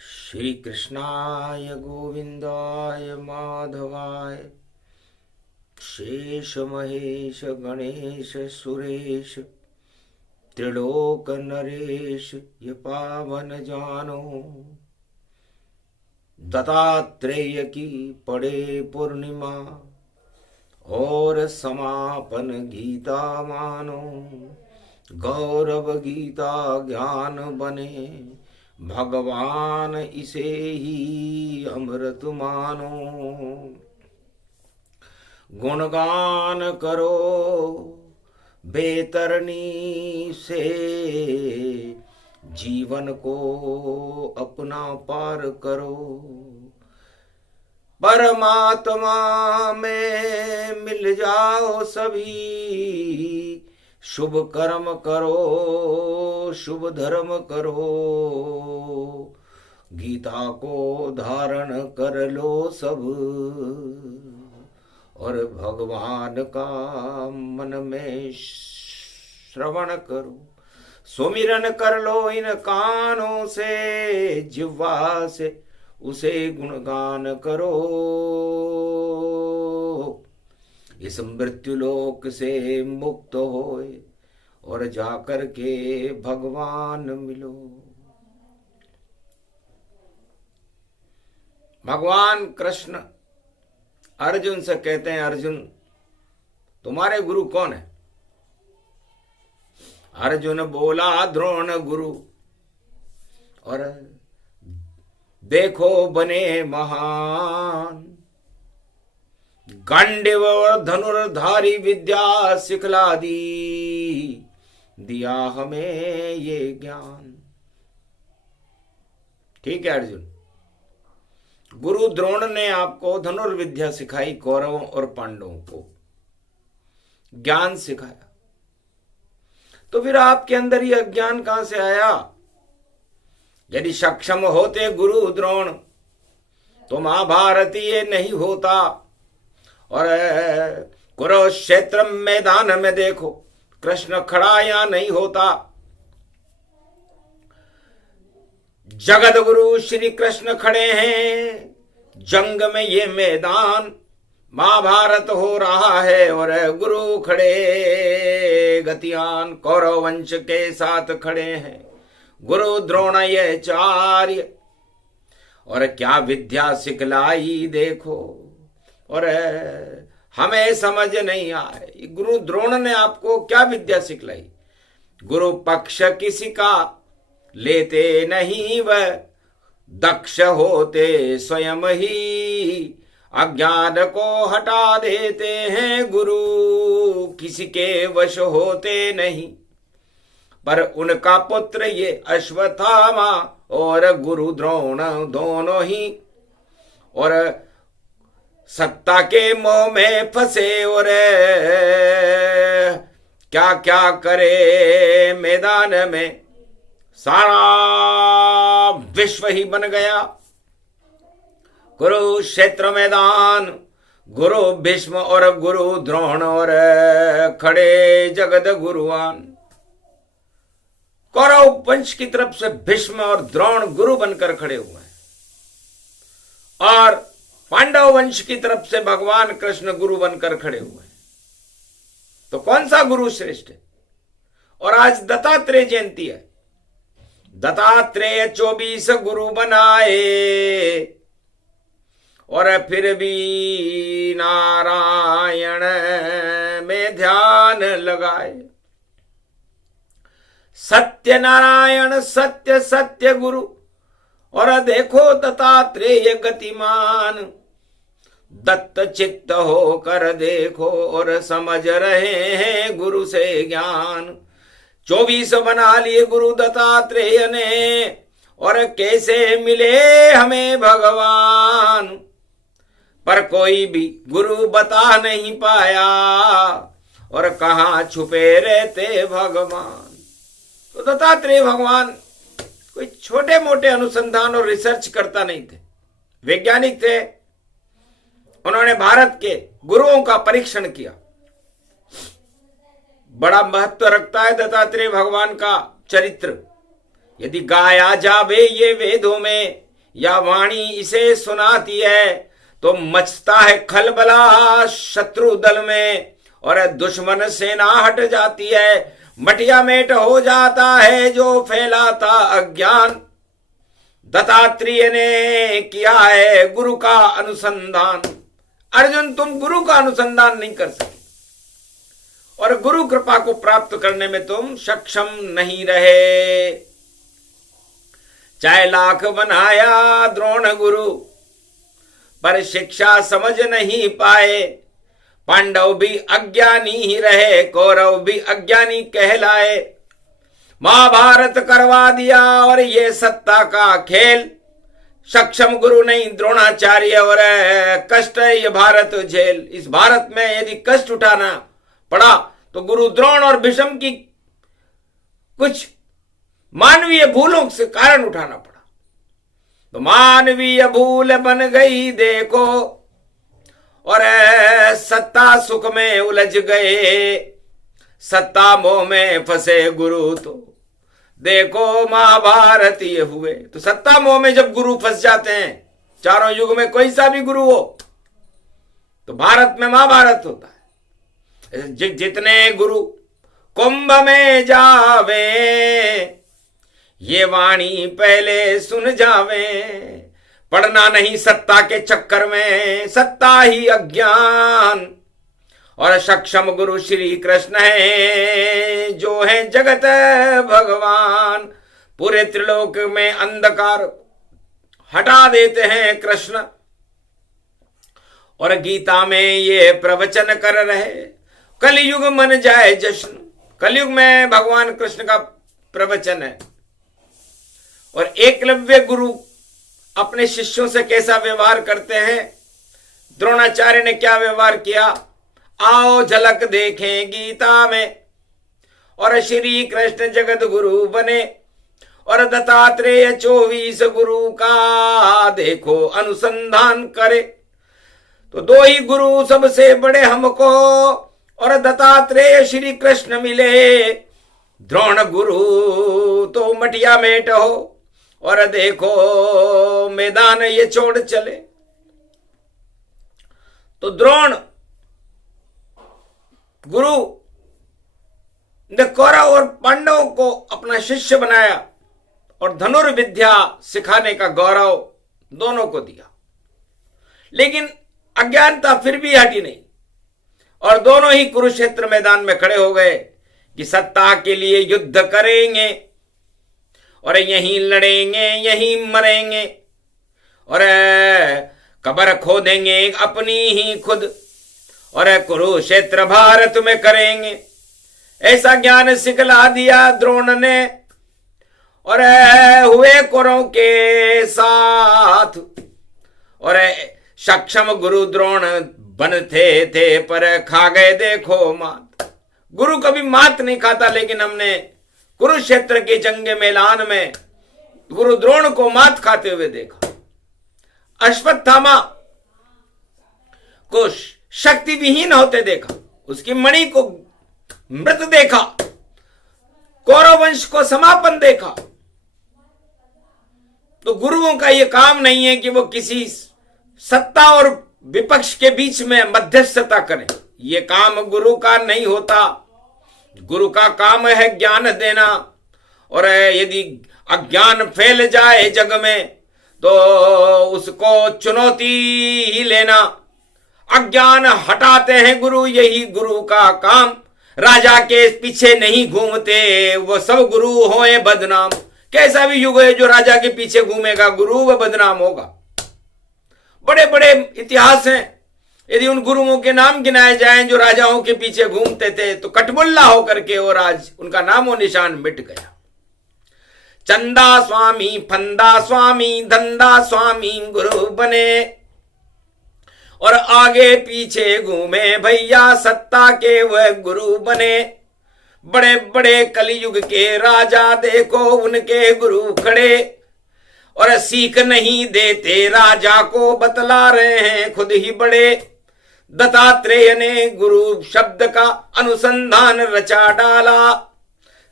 श्री कृष्णाय गोविंदाय माधवाय शेष महेश गणेश सुरेश त्रिलोक नरेश ये पावन जानो। दत्तात्रेय की पड़े पूर्णिमा और समापन गीता मानो। गौरव गीता ज्ञान बने भगवान इसे ही अमृत मानो। गुणगान करो बेतरनी से जीवन को अपना पार करो। परमात्मा में मिल जाओ सभी। शुभ कर्म करो शुभ धर्म करो। गीता को धारण कर लो सब और भगवान का मन में श्रवण करो। सुमिरन कर लो इन कानों से जिह्वा से उसे गुणगान करो। इस मृत्युलोक से मुक्त होए और जाकर के भगवान मिलो। भगवान कृष्ण अर्जुन से कहते हैं, अर्जुन तुम्हारे गुरु कौन है? अर्जुन बोला द्रोण गुरु। और देखो बने महान, गांडीव और धनुर्धारी विद्या सिखला दी, दिया हमें ये ज्ञान। ठीक है अर्जुन, गुरु द्रोण ने आपको धनुर्विद्या सिखाई, कौरवों और पांडवों को ज्ञान सिखाया, तो फिर आपके अंदर ये अज्ञान कहां से आया? यदि सक्षम होते गुरु द्रोण तो महाभारत ये नहीं होता। और कुरुक्षेत्र मैदान में देखो कृष्ण खड़ा या नहीं होता। जगत गुरु श्री कृष्ण खड़े हैं जंग में, ये मैदान महाभारत हो रहा है और गुरु खड़े गतियान कौरव वंश के साथ खड़े हैं। गुरु द्रोणाचार्य और क्या विद्या सिखलाई देखो। और हमें समझ नहीं आए गुरु द्रोण ने आपको क्या विद्या सिखलाई। गुरु पक्ष किसी का लेते नहीं, वह दक्ष होते स्वयं ही अज्ञान को हटा देते हैं। गुरु किसी के वश होते नहीं, पर उनका पुत्र ये अश्वत्थामा और गुरु द्रोण दोनों ही और सत्ता के मोह में फंसे और क्या क्या करे मैदान में। सारा विश्व ही बन गया कुरुक्षेत्र मैदान। गुरु भीष्म और गुरु द्रोण और खड़े जगत गुरुआन। कौरव वंश की तरफ से भीष्म और द्रोण गुरु बनकर खड़े हुए हैं और पांडव वंश की तरफ से भगवान कृष्ण गुरु बनकर खड़े हुए हैं। तो कौन सा गुरु श्रेष्ठ है? और आज दत्तात्रेय जयंती है। दत्तात्रेय 24 गुरु बनाए और फिर भी नारायण में ध्यान लगाए। सत्य नारायण सत्य सत्य गुरु और देखो दत्तात्रेय गतिमान। दत्त चित्त होकर देखो और समझ रहे हैं गुरु से ज्ञान। 24 बना लिए गुरु दत्तात्रेय ने और कैसे मिले हमें भगवान। पर कोई भी गुरु बता नहीं पाया और कहां छुपे रहते भगवान। तो दत्तात्रेय भगवान कोई छोटे मोटे अनुसंधान और रिसर्च करता नहीं थे, वैज्ञानिक थे। उन्होंने भारत के गुरुओं का परीक्षण किया। बड़ा महत्व रखता है दत्तात्रेय भगवान का चरित्र। यदि गाया जावे ये वेदों में, या वाणी इसे सुनाती है तो मचता है खलबला शत्रु दल में, और दुश्मन सेना हट जाती है। मटिया मेट हो जाता है जो फैलाता अज्ञान। दत्तात्रेय ने किया है गुरु का अनुसंधान। अर्जुन, तुम गुरु का अनुसंधान नहीं कर सके और गुरु कृपा को प्राप्त करने में तुम सक्षम नहीं रहे। चाहे लाख बनाया द्रोण गुरु, पर शिक्षा समझ नहीं पाए। पांडव भी अज्ञानी ही रहे, कौरव भी अज्ञानी कहलाए। महाभारत करवा दिया और ये सत्ता का खेल। सक्षम गुरु नहीं द्रोणाचार्य, और कष्ट ये भारत झेल। इस भारत में यदि कष्ट उठाना पड़ा तो गुरु द्रोण और भीष्म की कुछ मानवीय भूलों से कारण उठाना पड़ा। तो मानवीय भूल बन गई देखो, और सत्ता सुख में उलझ गए। सत्ता मोह में फंसे गुरु तो देखो महाभारत ये हुए। तो सत्ता मोह में जब गुरु फंस जाते हैं, चारों युग में कोई सा भी गुरु हो, तो भारत में महाभारत होता है। जितने गुरु कुंभ में जावे, ये वाणी पहले सुन जावे। पढ़ना नहीं सत्ता के चक्कर में, सत्ता ही अज्ञान। और सक्षम गुरु श्री कृष्ण है, जो है जगत भगवान। पूरे त्रिलोक में अंधकार हटा देते हैं कृष्ण। और गीता में ये प्रवचन कर रहे, कलयुग मन जाए जश्न। कलयुग में भगवान कृष्ण का प्रवचन है। और एकलव्य गुरु अपने शिष्यों से कैसा व्यवहार करते हैं, द्रोणाचार्य ने क्या व्यवहार किया, आओ झलक देखें गीता में। और श्री कृष्ण जगत गुरु बने, और दत्तात्रेय 24 गुरु का देखो अनुसंधान करे। तो दो ही गुरु सबसे बड़े हमको, और दत्तात्रेय श्री कृष्ण मिले। द्रोण गुरु तो मटिया मेट हो, और देखो मैदान ये छोड़ चले। तो द्रोण गुरु ने कौरव और पांडवों को अपना शिष्य बनाया, और धनुर्विद्या सिखाने का गौरव दोनों को दिया। लेकिन अज्ञानता फिर भी हटी नहीं, और दोनों ही कुरुक्षेत्र मैदान में खड़े हो गए कि सत्ता के लिए युद्ध करेंगे, और यहीं लड़ेंगे, यहीं मरेंगे, और कब्र खोदेंगे अपनी ही खुद, और कुरुक्षेत्र भारत में करेंगे। ऐसा ज्ञान सिखला दिया द्रोण ने, और हुए कौरवों के साथ। और सक्षम गुरु द्रोण बनते थे, पर खा गए देखो मात। गुरु कभी मात नहीं खाता, लेकिन हमने कुरुक्षेत्र के जंग मैदान में गुरु द्रोण को मात खाते हुए देखा। अश्वत्थामा को शक्ति विहीन होते देखा, उसकी मणि को मृत देखा, कौरव वंश को समापन देखा। तो गुरुओं का यह काम नहीं है कि वो किसी सत्ता और विपक्ष के बीच में मध्यस्थता करें। यह काम गुरु का नहीं होता। गुरु का काम है ज्ञान देना, और यदि अज्ञान फैल जाए जग में तो उसको चुनौती ही लेना। अज्ञान हटाते हैं गुरु, यही गुरु का काम। राजा के पीछे नहीं घूमते, वो सब गुरु होए बदनाम। कैसा भी युग है जो राजा के पीछे घूमेगा गुरु, वह बदनाम होगा। बड़े बड़े इतिहास हैं, यदि उन गुरुओं के नाम गिनाए जाएं जो राजाओं के पीछे घूमते थे, तो कटमुल्ला होकर के और आज उनका नामो निशान मिट गया। चंदा स्वामी, फंदा स्वामी, धंधा स्वामी गुरु बने, और आगे पीछे घूमे भैया सत्ता के वह गुरु बने। बड़े बड़े कलयुग के राजा देखो उनके गुरु खड़े, और सीख नहीं देते राजा को, बतला रहे हैं खुद ही बड़े। दत्तात्रेय ने गुरु शब्द का अनुसंधान रचा डाला,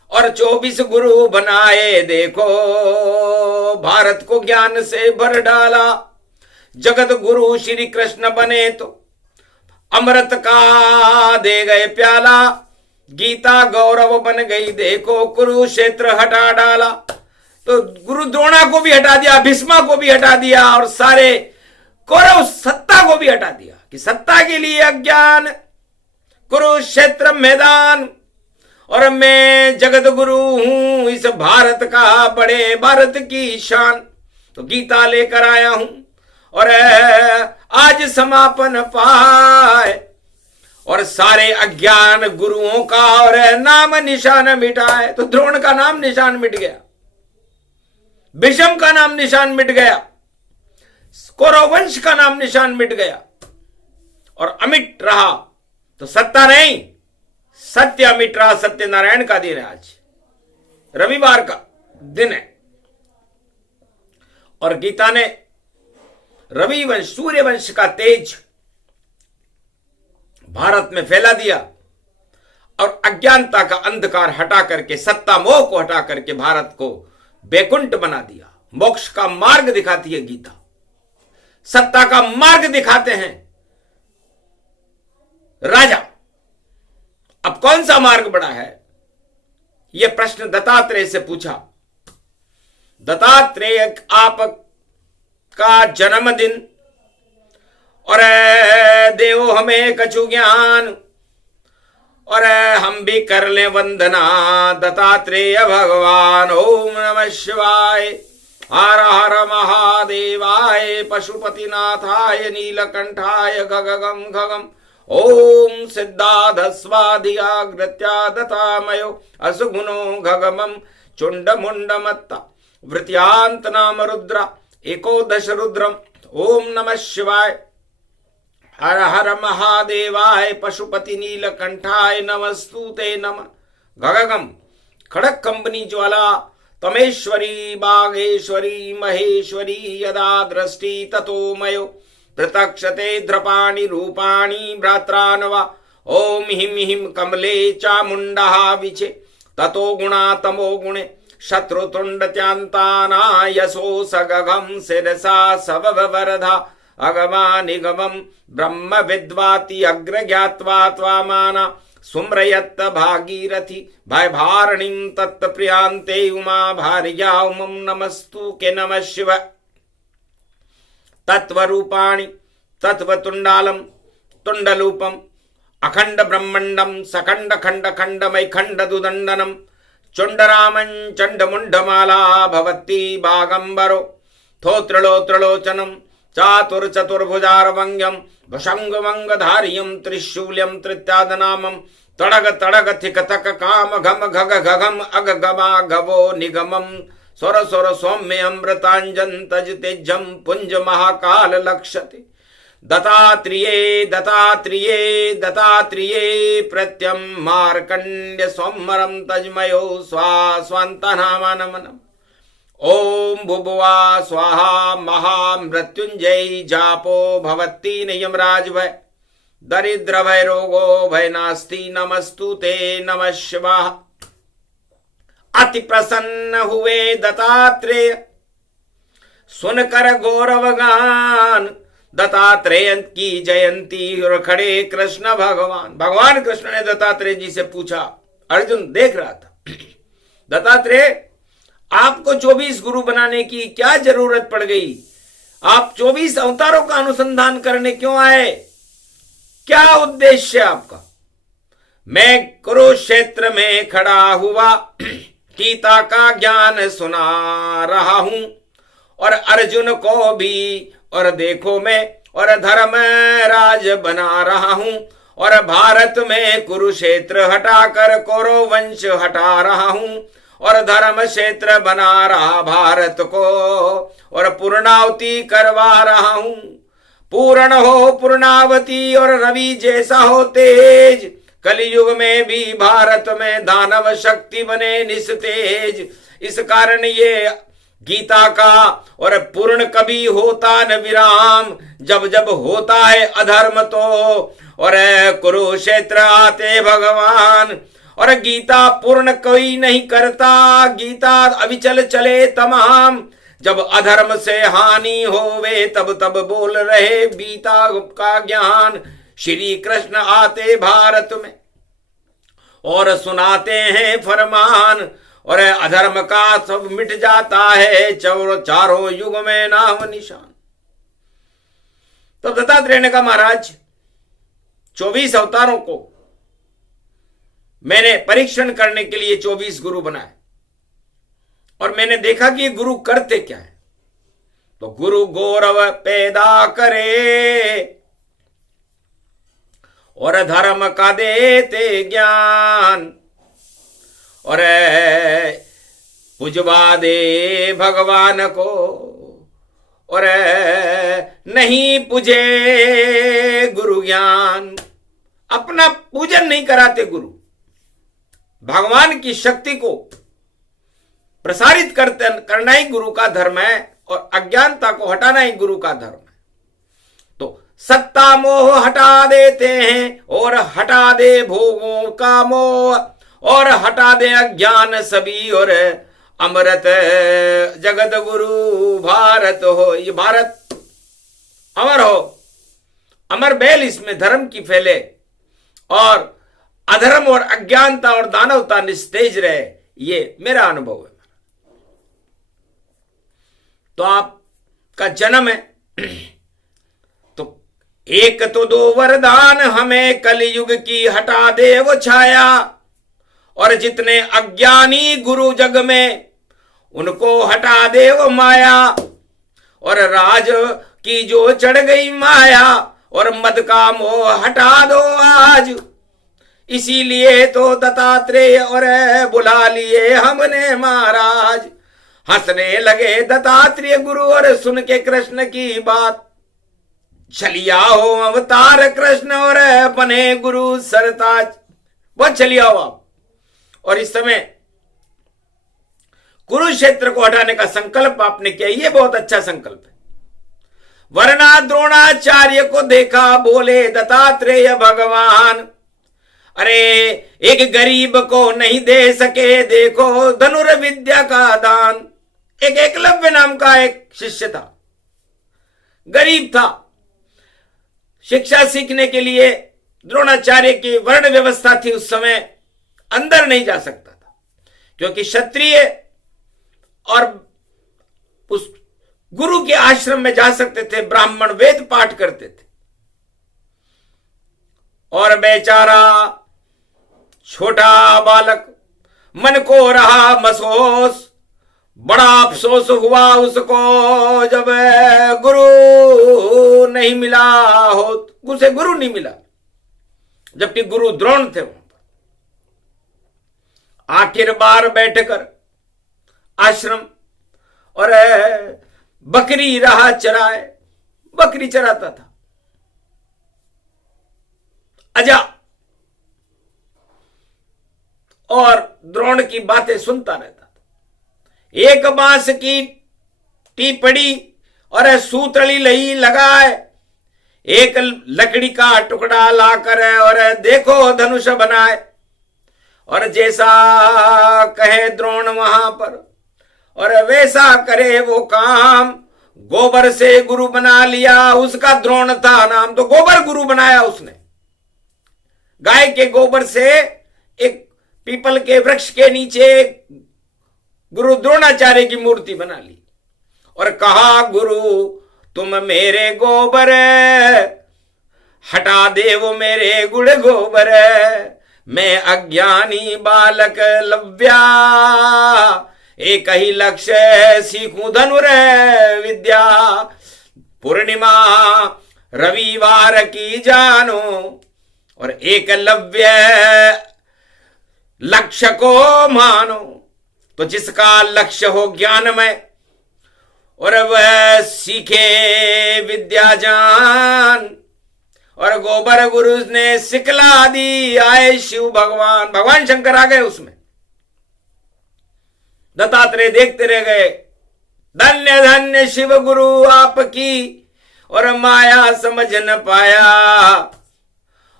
और 24 गुरु बनाए देखो, भारत को ज्ञान से भर डाला। जगत गुरु श्री कृष्ण बने तो अमृत का दे गए प्याला। गीता गौरव बन गई देखो, कुरुक्षेत्र हटा डाला। तो गुरु द्रोणा को भी हटा दिया, भीष्मा को भी हटा दिया, और सारे कौरव सत्ता को भी हटा दिया कि सत्ता के लिए अज्ञान, कुरुक्षेत्र मैदान, और मैं जगत गुरु हूं इस भारत का, बड़े भारत की शान। तो गीता लेकर आया हूं और आज समापन पाए, और सारे अज्ञान गुरुओं का और नाम निशान मिटाए। तो द्रोण का नाम निशान मिट गया, भीष्म का नाम निशान मिट गया, कौरव वंश का नाम निशान मिट गया, और अमिट रहा तो सत्ता नहीं, सत्य अमिट रहा। सत्यनारायण का दिन है, आज रविवार का दिन है, और गीता ने रवि वंश, सूर्य वंश का तेज भारत में फैला दिया, और अज्ञानता का अंधकार हटा करके, सत्ता मोह को हटा करके भारत को बैकुंठ बना दिया। मोक्ष का मार्ग दिखाती है गीता, सत्ता का मार्ग दिखाते हैं राजा। अब कौन सा मार्ग बड़ा है, यह प्रश्न दत्तात्रेय से पूछा। दत्तात्रेय आप का जन्मदिन, और देवो हमें कछु ज्ञान, और हम भी कर ले वंदना दत्तात्रेय भगवान। ओम नमः शिवाय, हर हर महादेवाय, पशुपतिनाथाय, नीलकंठाय, गगगम गगम। ओम सिद्धाधस्वाधियाग्रत्या दतामयो असुगुणो गगमं चुंडमुंडमत्ता वृत्यांत नाम रुद्रा एकोदश रुद्रम। ओम नमः शिवाय, हर हर महादेवाय, पशुपति नीलकंठाय, नमस्तुते नमः। गगगम खड़क कंबनी ज्वाला, तमेश्वरी बागेश्वरी महेश्वरी, यदा दृष्टि ततो मयो प्रत्यक्षते द्रपाणि रूपाणि भ्रात्रान्वा। ओम हिम हिम कमले चामुंडा विचे, ततो गुणा तमो गुणे शत्रुतुंडत्यांताना, यशो सगगम शिरसा सववरधा अगमा निगमम ब्रह्म विद्वाति अग्र ज्ञात्वा त्वामाना सुम्रयत्त भागीरथी भयभारणीं तत्प्रियांते उमा भार्या उमं नमस्तु के नमः शिव। तत्वरूपाणि तत्वतुंडालम तुंडलूपम अखंड ब्रह्मंडम सखंड खंड खंडमय खंड दुदंडनम चुंडरामं चंडमुंडमाला भवती बागंबरो थोत्रलोत्रलोचनम चातुर चतुर्भुजारवंग्यम भशंगमंगधारियम त्रिशूल्यम त्रित्यादनामम तड़ग तड़ग थिक थक काम घम घग घगम अग गमा गवो निगमम स्वर स्वर सौम्य अमृतांजन तज तेजम पुंज महाकाल लक्षते। दत्तात्रेये दत्तात्रेये दत्तात्रेये प्रत्यम मार्कंड्य सोमरम तजमयो स्वास्वंतनामनमनम। ओम भुभुवा स्वाहा महामृत्युंजय जापो भवती नियमराज भय दरिद्र भय रोगो भय नास्ति नमस्तुते नमः शिवाः। अति प्रसन्न हुए दत्तात्रेय सुनकर गौरव गान, दत्तात्रेय की जयंती और खड़े कृष्ण भगवान। भगवान कृष्ण ने दत्तात्रेय जी से पूछा, अर्जुन देख रहा था, दत्तात्रेय आपको 24 गुरु बनाने की क्या जरूरत पड़ गई? आप 24 अवतारों का अनुसंधान करने क्यों आए? क्या उद्देश्य आपका? मैं कुरुक्षेत्र में खड़ा हुआ गीता का ज्ञान सुना रहा हूं, और अर्जुन को भी, और देखो मैं और धर्म राज बना रहा हूं, और भारत में कुरुक्षेत्र हटाकर कौरव वंश हटा रहा हूं, और धर्म क्षेत्र बना रहा भारत को, और पूर्णावती करवा रहा हूं। पूर्ण हो पूर्णावती और रवि जैसा हो तेज, कलयुग में भी भारत में दानव शक्ति बने निस्तेज। इस कारण ये गीता का और पूर्ण कभी होता न विराम, जब जब होता है अधर्म तो और कुरुक्षेत्र आते भगवान, और गीता पूर्ण कोई नहीं करता, गीता अविचल चले तमाम। जब अधर्म से हानि होवे तब तब बोल रहे गीता का ज्ञान। श्री कृष्ण आते भारत में और सुनाते हैं फरमान, और अधर्म का सब मिट जाता है, चारों युग में नाम निशान। तो दत्तात्रेय ने कहा महाराज 24 अवतारों को मैंने परीक्षण करने के लिए 24 गुरु बनाए, और मैंने देखा कि गुरु करते क्या है। तो गुरु गौरव पैदा करे और धर्म का देते ज्ञान, और पुजवा दे भगवान को, और नहीं पूजे गुरु ज्ञान। अपना पूजन नहीं कराते गुरु, भगवान की शक्ति को प्रसारित करना ही गुरु का धर्म है, और अज्ञानता को हटाना ही गुरु का धर्म है। तो सत्ता मोह हटा देते हैं, और हटा दे भोगों का मोह, और हटा दे अज्ञान सभी, और अमृत जगत गुरु भारत हो। ये भारत अमर हो, अमर बैल इसमें धर्म की फैले, और अधर्म और अज्ञानता और दानवता निस्तेज रहे। ये मेरा अनुभव है। तो आपका जन्म है, तो एक तो दो वरदान हमें, कलयुग की हटा दे वो छाया, और जितने अज्ञानी गुरु जग में उनको हटा दे वो माया, और राज की जो चढ़ गई माया, और मद का मोह हटा दो आज। इसीलिए तो दत्तात्रेय और बुला लिए हमने महाराज। हंसने लगे दत्तात्रेय गुरु और सुन के कृष्ण की बात। चलिया हो अवतार कृष्ण और बने गुरु सरताज। बहुत चलिया हो आप। और इस समय कुरुक्षेत्र को हटाने का संकल्प आपने किया, ये बहुत अच्छा संकल्प है। वरना द्रोणाचार्य को देखा, बोले दत्तात्रेय भगवान, अरे एक गरीब को नहीं दे सके, देखो धनुर्विद्या का दान। एक एकलव्य नाम का एक शिष्य था, गरीब था, शिक्षा सीखने के लिए द्रोणाचार्य की वर्ण व्यवस्था थी उस समय, अंदर नहीं जा सकता था, क्योंकि क्षत्रिय और उस गुरु के आश्रम में जा सकते थे, ब्राह्मण वेद पाठ करते थे। और बेचारा छोटा बालक, मन को रहा महसूस, बड़ा अफसोस हुआ उसको जब गुरु नहीं मिला हो, उसे गुरु नहीं मिला, जबकि गुरु द्रोण थे वहां पर। आखिर बार बैठकर आश्रम और बकरी राह चराए, बकरी चराता था अजा, और द्रोण की बातें सुनता रहता था। एक बांस की टीपड़ी और सूतली लही लगाए, एक लकड़ी का टुकड़ा लाकर और देखो धनुष बनाए, और जैसा कहे द्रोण वहां पर और वैसा करे वो काम। गोबर से गुरु बना लिया, उसका द्रोण था नाम, तो गोबर गुरु बनाया उसने। गाय के गोबर से एक पीपल के वृक्ष के नीचे गुरु द्रोणाचार्य की मूर्ति बना ली और कहा, गुरु तुम मेरे गोबर हटा दे वो मेरे गुड़ गोबर, मैं अज्ञानी बालक लव्या, एक ही लक्ष्य सीखूं धनुर विद्या। पूर्णिमा रविवार की जानो, और एकलव्य लक्ष्य को मानो। तो जिसका लक्ष्य हो ज्ञानमय और वह सीखे विद्या जान, और गोबर गुरु ने सिखला दी, आए शिव भगवान, भगवान शंकर आ गए उसमें। दत्तात्रेय देखते रह गए, धन्य धन्य शिव गुरु आपकी, और माया समझ न पाया,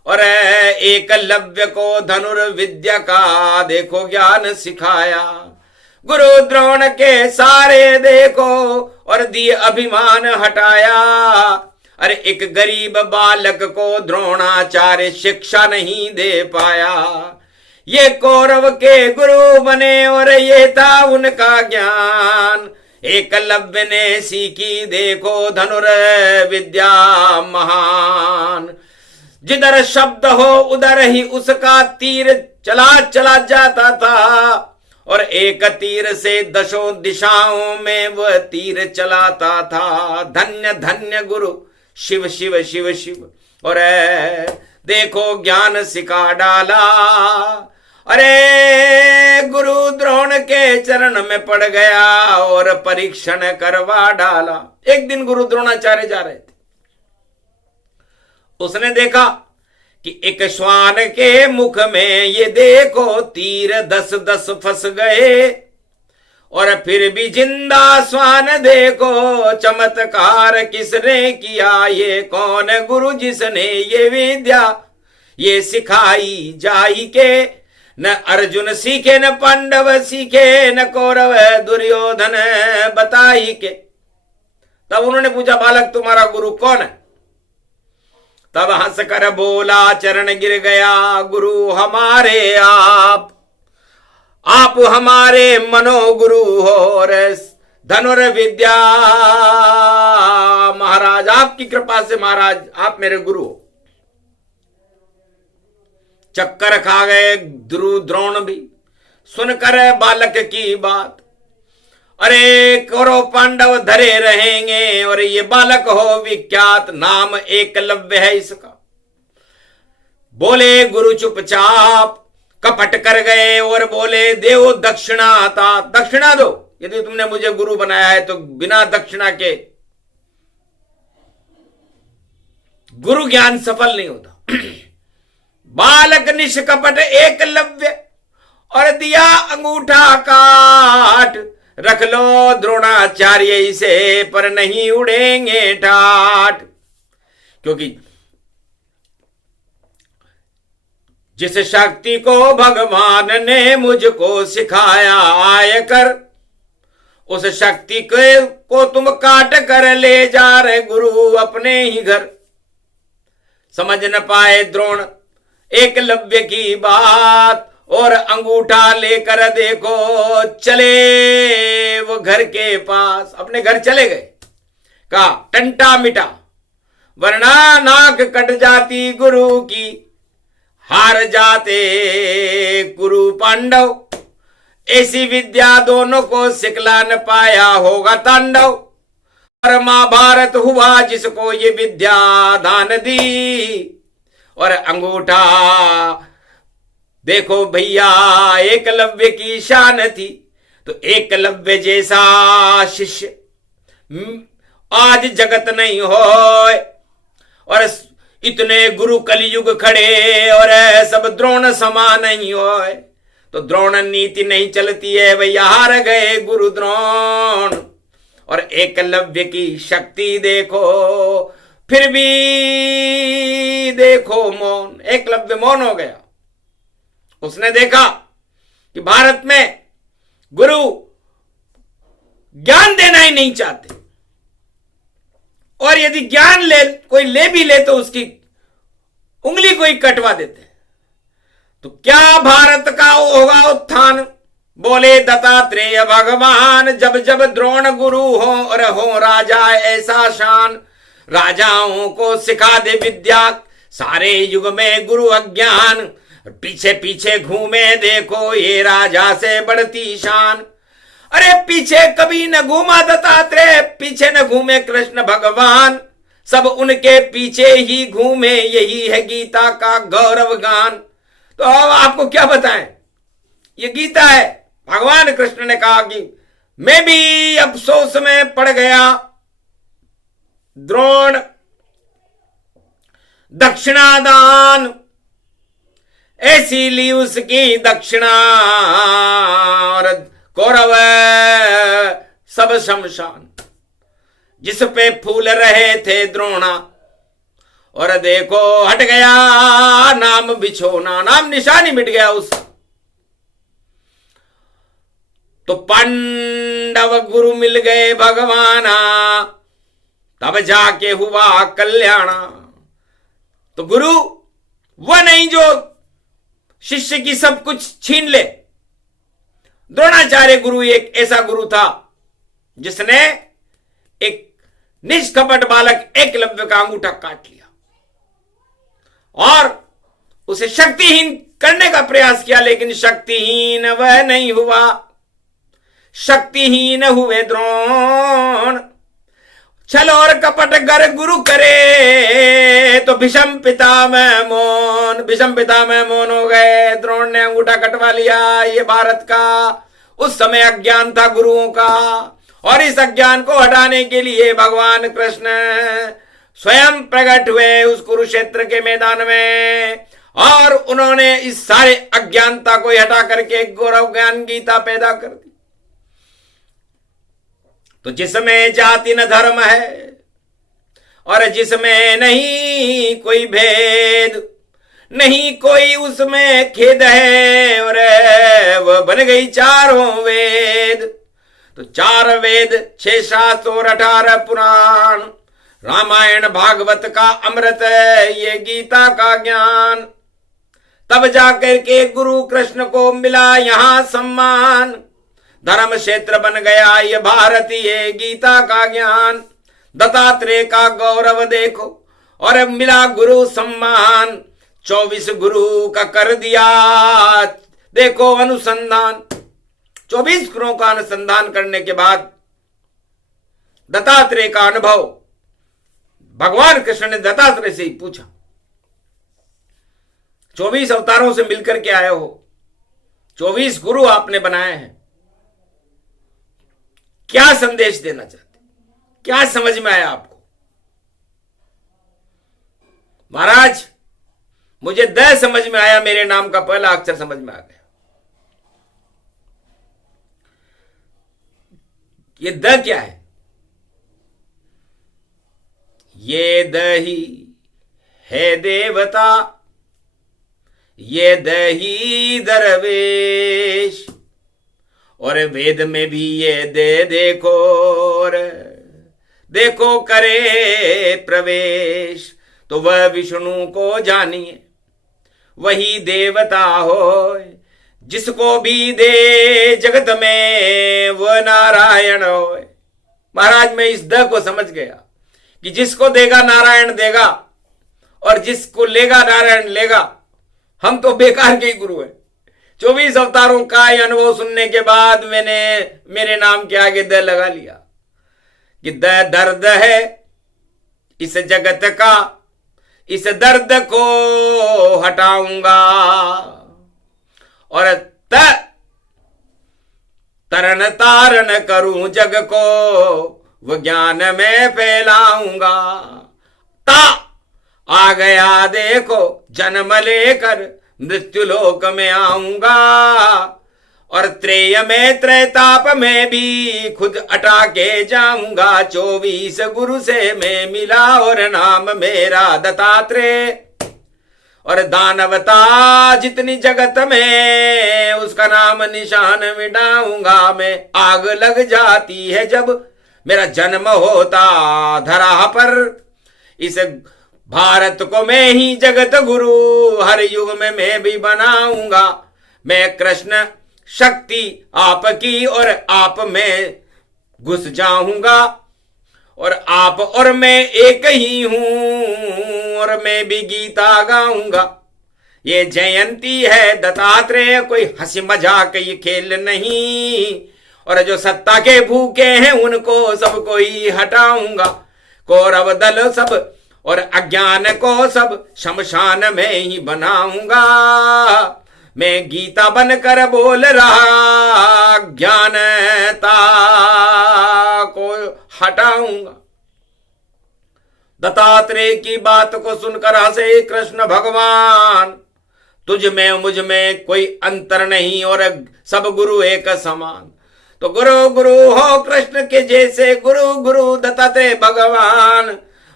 और एकलव्य को धनुर्विद्या का देखो ज्ञान सिखाया। गुरु द्रोण के सारे देखो और दिए अभिमान हटाया। अरे एक गरीब बालक को द्रोणाचार्य शिक्षा नहीं दे पाया। ये कौरव के गुरु बने और ये था उनका ज्ञान। एकलव्य ने सीखी देखो धनुर्विद्या महान। जिधर शब्द हो उधर ही उसका तीर चला चला जाता था और एक तीर से दशों दिशाओं में वह तीर चलाता था। धन्य धन्य गुरु शिव शिव शिव शिव। और देखो ज्ञान सिखा डाला। अरे गुरु द्रोण के चरण में पड़ गया और परीक्षण करवा डाला। एक दिन गुरु द्रोणाचार्य जा रहे थे, उसने देखा कि एक श्वान के मुख में ये देखो तीर 10-10 फंस गए और फिर भी जिंदा श्वान देखो। चमत्कार किसने किया, ये कौन गुरु जिसने ये विद्या ये सिखाई जाई के। न अर्जुन सीखे न पांडव सीखे न कौरव दुर्योधन बताई के। तब उन्होंने पूछा बालक तुम्हारा गुरु कौन है? तब हंसकर बोला चरण गिर गया गुरु हमारे आप हमारे मनोगुरु हो। और धनुर्विद्या महाराज आपकी कृपा से महाराज आप मेरे गुरु हो। चक्कर खा गए गुरु द्रोण भी सुनकर बालक की बात। अरे कौरव पांडव धरे रहेंगे और ये बालक हो विख्यात, नाम एकलव्य है इसका। बोले गुरु चुपचाप कपट कर गए और बोले देव दक्षिणा था, दक्षिणा दो। यदि तुमने मुझे गुरु बनाया है तो बिना दक्षिणा के गुरु ज्ञान सफल नहीं होता। बालक निष्कपट एकलव्य और दिया अंगूठा काट। रख लो द्रोणाचार्य इसे पर नहीं उड़ेंगे ठाट। क्योंकि जिस शक्ति को भगवान ने मुझको सिखाया आय कर, उस शक्ति को तुम काट कर ले जा रहे गुरु अपने ही घर। समझ न पाए द्रोण एकलव्य की बात और अंगूठा लेकर देखो चले वो घर के पास, अपने घर चले गए। का टंटा मिटा वरना नाक कट जाती गुरु की, हार जाते गुरु पांडव। ऐसी विद्या दोनों को सिखला न पाया होगा तांडव। और महाभारत हुआ जिसको ये विद्या दान दी। और अंगूठा देखो भैया एकलव्य की शान थी। तो एकलव्य जैसा शिष्य आज जगत नहीं हो। और इतने गुरु कलयुग खड़े और सब द्रोण समान नहीं हो। तो द्रोण नीति नहीं चलती है भैया, हार गए गुरु द्रोण। और एकलव्य की शक्ति देखो फिर भी देखो मौन। एकलव्य मौन हो गया। उसने देखा कि भारत में गुरु ज्ञान देना ही नहीं चाहते, और यदि ज्ञान कोई ले भी तो उसकी उंगली को ही कटवा देते। तो क्या भारत का होगा उत्थान? बोले दत्तात्रेय भगवान, जब जब द्रोण गुरु हो और हो राजा ऐसा शान। राजाओं को सिखा दे विद्या, सारे युग में गुरु अज्ञान। पीछे पीछे घूमे देखो ये राजा से बढ़ती शान। अरे पीछे कभी न घूमा दत्तात्रेय, पीछे न घूमे कृष्ण भगवान। सब उनके पीछे ही घूमे, यही है गीता का गौरव गान। तो अब आपको क्या बताएं, ये गीता है। भगवान कृष्ण ने कहा कि मैं भी अफसोस में पड़ गया। द्रोण दक्षिणादान ऐसी ली उसकी दक्षिणा, और कौरव सब शमशान। जिस पे फूल रहे थे द्रोणा और देखो हट गया नाम बिछोना, नाम निशानी मिट गया उसका। तो पांडव गुरु मिल गए भगवाना, तब जाके हुआ कल्याण। तो गुरु वह नहीं जो शिष्य की सब कुछ छीन ले। द्रोणाचार्य गुरु एक ऐसा गुरु था जिसने एक निष्कपट बालक एकलव्य का अंगूठा काट लिया और उसे शक्तिहीन करने का प्रयास किया, लेकिन शक्तिहीन वह नहीं हुआ, शक्तिहीन हुए द्रोण। छल और कपट गर गुरु करे तो भीष्म पितामह मौन, भीष्म पितामह मौन हो गए। द्रोण ने अंगूठा कटवा लिया। ये भारत का उस समय अज्ञान था गुरुओं का, और इस अज्ञान को हटाने के लिए भगवान कृष्ण स्वयं प्रकट हुए उस कुरुक्षेत्र के मैदान में, और उन्होंने इस सारे अज्ञानता को हटा करके गौरव ज्ञान गीता पैदा कर दी। तो जिसमें जाति न धर्म है और जिसमें नहीं कोई भेद, नहीं कोई उसमें खेद है, और वह बन गई चारों वेद। तो 4 वेद, 6 शास्त्र और 18 पुराण, रामायण भागवत का अमृत, ये गीता का ज्ञान। तब जाकर के गुरु कृष्ण को मिला यहां सम्मान, धर्म क्षेत्र बन गया ये भारतीय गीता का ज्ञान। दत्तात्रेय का गौरव देखो और मिला गुरु सम्मान, 24 गुरु का कर दिया देखो अनुसंधान। 24 गुरुओं का अनुसंधान करने के बाद दत्तात्रेय का अनुभव भगवान कृष्ण ने दत्तात्रेय से ही पूछा, 24 अवतारों से मिलकर के आए हो, 24 गुरु आपने बनाए हैं, क्या संदेश देना चाहते, क्या समझ में आया आपको? महाराज मुझे द समझ में आया, मेरे नाम का पहला अक्षर समझ में आ गया। ये द क्या है? ये दही है देवता, ये दही दरवेश, और वेद में भी ये दे देखो, और देखो करे प्रवेश। तो वह विष्णु को जानिए, वही देवता हो, जिसको भी दे जगत में वह नारायण हो। महाराज मैं इस द को समझ गया कि जिसको देगा नारायण देगा, और जिसको लेगा नारायण लेगा। हम तो बेकार के ही गुरु हैं। 24 अवतारों का अनुभव सुनने के बाद मैंने मेरे नाम के आगे द लगा लिया कि द दर्द है इस जगत का, इस दर्द को हटाऊंगा, और तरन तारण करूं जग को, वो ज्ञान में फैलाऊंगा। ता आ गया देखो जन्म लेकर मृत्यु लोक में आऊंगा, और त्रेय में त्रैताप में भी खुद अटा के जाऊंगा। 24 गुरु से मैं मिला और नाम मेरा दत्तात्रेय, और दानवता जितनी जगत में उसका नाम निशान मिटाऊंगा मैं। आग लग जाती है जब मेरा जन्म होता धरा पर, इस भारत को मैं ही जगत गुरु हर युग में मैं भी बनाऊंगा। मैं कृष्ण शक्ति आपकी और आप में घुस जाऊंगा, और आप और मैं एक ही हूं, और मैं भी गीता गाऊंगा। ये जयंती है दत्तात्रेय, कोई हंसी मजाक ये खेल नहीं, और जो सत्ता के भूखे हैं उनको सबको ही हटाऊंगा। कौरव दल सब और अज्ञान को सब शमशान में ही बनाऊंगा। मैं गीता बनकर बोल रहा, ज्ञानता को हटाऊंगा। दत्तात्रेय की बात को सुनकर हंसे कृष्ण भगवान, तुझ में मुझ में कोई अंतर नहीं, और सब गुरु एक समान। तो गुरु गुरु हो कृष्ण के जैसे, गुरु गुरु दत्तात्रेय भगवान,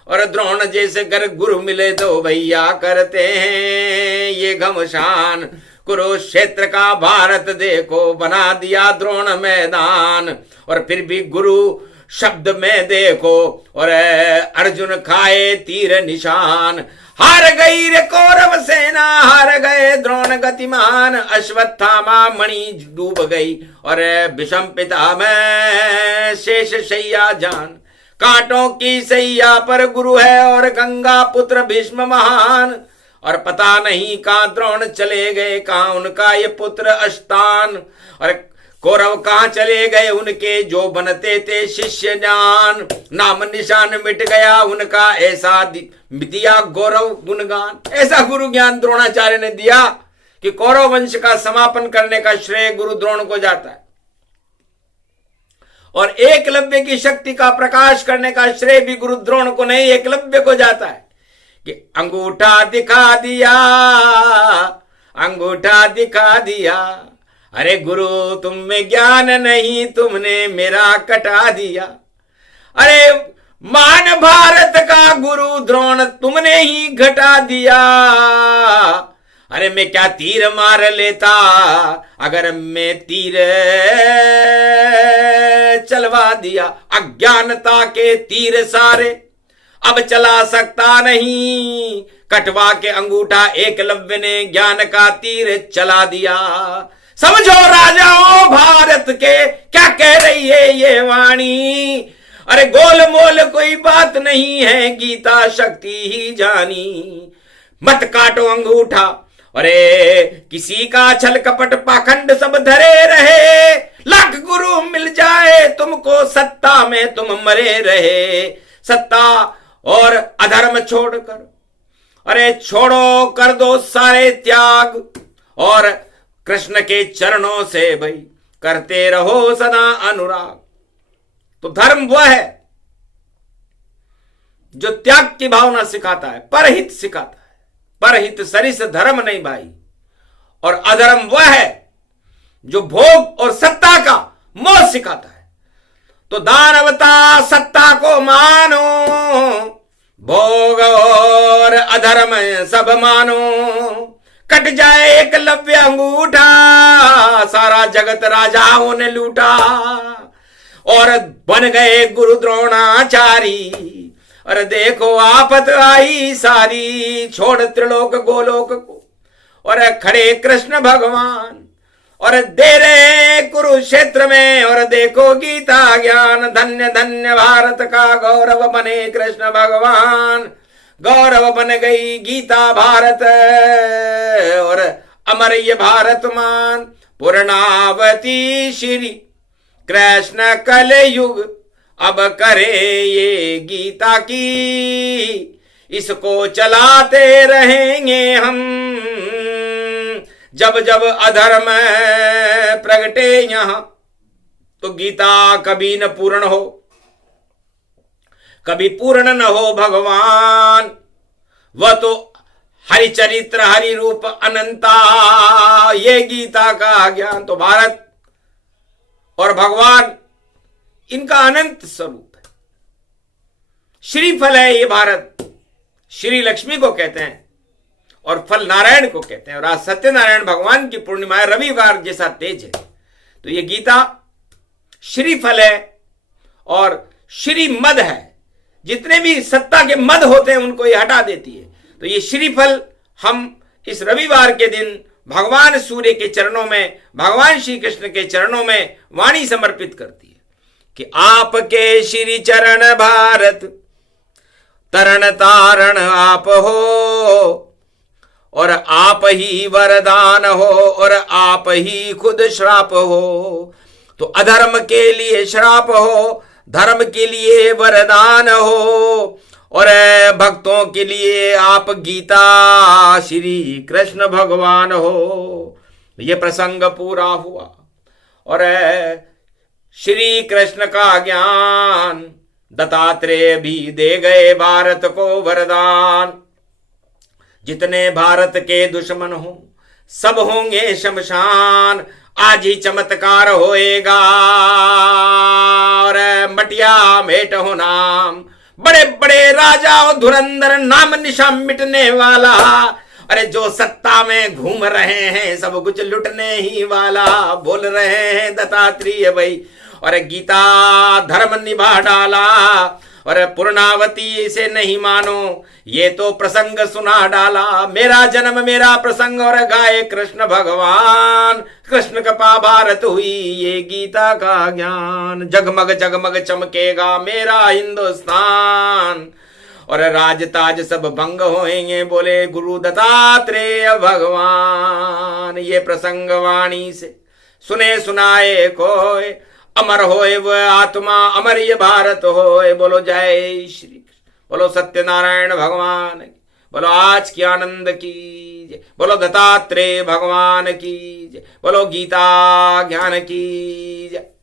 और द्रोण जैसे कर गुरु मिले तो भैया करते हैं ये घमशान। कुरुक्षेत्र का भारत देखो बना दिया द्रोण मैदान। और फिर भी गुरु शब्द में देखो और अर्जुन खाए तीर निशान। हार गई रे कौरव सेना, हार गए द्रोण गतिमान। अश्वत्थामा मणि डूब गई और विषम पिता में शेष शैया जान। कांटों की सैया पर गुरु है और गंगा पुत्र भीष्म महान। और पता नहीं कहां द्रोण चले गए, कहां उनका ये पुत्र अष्टान। और कौरव कहां चले गए उनके जो बनते थे शिष्य जान। नाम निशान मिट गया उनका, ऐसा दिया गौरव गुणगान। ऐसा गुरु ज्ञान द्रोणाचार्य ने दिया कि कौरव वंश का समापन करने का श्रेय गुरु द्रोण को जाता है। और एकलव्य की शक्ति का प्रकाश करने का श्रेय भी गुरु द्रोण को नहीं, एकलव्य को जाता है कि अंगूठा दिखा दिया, अंगूठा दिखा दिया। अरे गुरु तुम में ज्ञान नहीं, तुमने मेरा कटा दिया। अरे मान भारत का गुरु द्रोण तुमने ही घटा दिया। अरे मैं क्या तीर मार लेता अगर मैं तीर चलवा दिया। अज्ञानता के तीर सारे अब चला सकता नहीं, कटवा के अंगूठा एकलव्य ने ज्ञान का तीर चला दिया। समझो राजाओं भारत के क्या कह रही है ये वाणी। अरे गोल मोल कोई बात नहीं है, गीता शक्ति ही जानी। मत काटो अंगूठा, अरे किसी का छल कपट पाखंड सब धरे रहे। लाख गुरु मिल जाए तुमको, सत्ता में तुम मरे रहे। सत्ता और अधर्म छोड़कर, अरे छोड़ो कर दो सारे त्याग। और कृष्ण के चरणों से भाई करते रहो सदा अनुराग। तो धर्म वह है जो त्याग की भावना सिखाता है, परहित सिखाता है। परहित सरिस धर्म नहीं भाई। और अधर्म वह है जो भोग और सत्ता का मोह सिखाता है। तो दानवता सत्ता को मानो, भोग और अधर्म सब मानो। कट जाए एकलव्य अंगूठा, सारा जगत राजाओं ने लूटा। और बन गए गुरु द्रोणाचारी। अरे देखो आफत आई सारी, छोड़ त्रिलोक गोलोक को और खड़े कृष्ण भगवान। और दे रहे कुरुक्षेत्र में और देखो गीता ज्ञान। धन्य धन्य भारत का गौरव बने कृष्ण भगवान। गौरव बन गई गीता भारत और अमर ये भारत मान। पूर्णावती श्री कृष्ण कलयुग अब करे ये गीता की। इसको चलाते रहेंगे हम जब जब अधर्म प्रगटे यहां। तो गीता कभी न पूर्ण हो, कभी पूर्ण न हो भगवान। वह तो हरि चरित्र हरि रूप अनंता, ये गीता का ज्ञान। तो भारत और भगवान इनका अनंत स्वरूप है। श्री फल है ये भारत। श्री लक्ष्मी को कहते हैं और फल नारायण को कहते हैं। और आज सत्यनारायण भगवान की पूर्णिमा है, रविवार जैसा तेज है। तो ये गीता श्री फल है और श्री मद है। जितने भी सत्ता के मद होते हैं उनको ये हटा देती है। तो ये श्रीफल हम इस रविवार के दिन भगवान सूर्य के चरणों में, भगवान श्री कृष्ण के चरणों में वाणी समर्पित करती है कि आपके श्री चरण भारत तरण तारण आप हो और आप ही वरदान हो और आप ही खुद श्राप हो। तो अधर्म के लिए श्राप हो, धर्म के लिए वरदान हो और भक्तों के लिए आप गीता श्री कृष्ण भगवान हो। ये प्रसंग पूरा हुआ और श्री कृष्ण का ज्ञान दत्तात्रेय भी दे गए भारत को वरदान। जितने भारत के दुश्मन हो सब होंगे शमशान। आज ही चमत्कार होएगा और मटिया मेट हो नाम। बड़े बड़े राजा और धुरंधर नाम निशान मिटने वाला, अरे जो सत्ता में घूम रहे हैं सब कुछ लुटने ही वाला, बोल रहे हैं दत्तात्रेय भाई। और गीता धर्म निभा डाला, और पूर्णावती से नहीं मानो, ये तो प्रसंग सुना डाला। मेरा जन्म मेरा प्रसंग और गाए कृष्ण भगवान, कृष्ण कृपा भारत हुई ये गीता का ज्ञान। जगमग जगमग चमकेगा मेरा हिंदुस्तान, और राजताज सब भंग होएंगे, बोले गुरु दत्तात्रेय भगवान। ये प्रसंग वाणी से सुने सुनाए कोय, अमर होए वो आत्मा, अमर ये भारत होए। बोलो जय श्री कृष्ण, बोलो सत्यनारायण भगवान की, बोलो आज की आनंद की जय, बोलो दत्तात्रेय भगवान की जय, बोलो गीता ज्ञान की जय।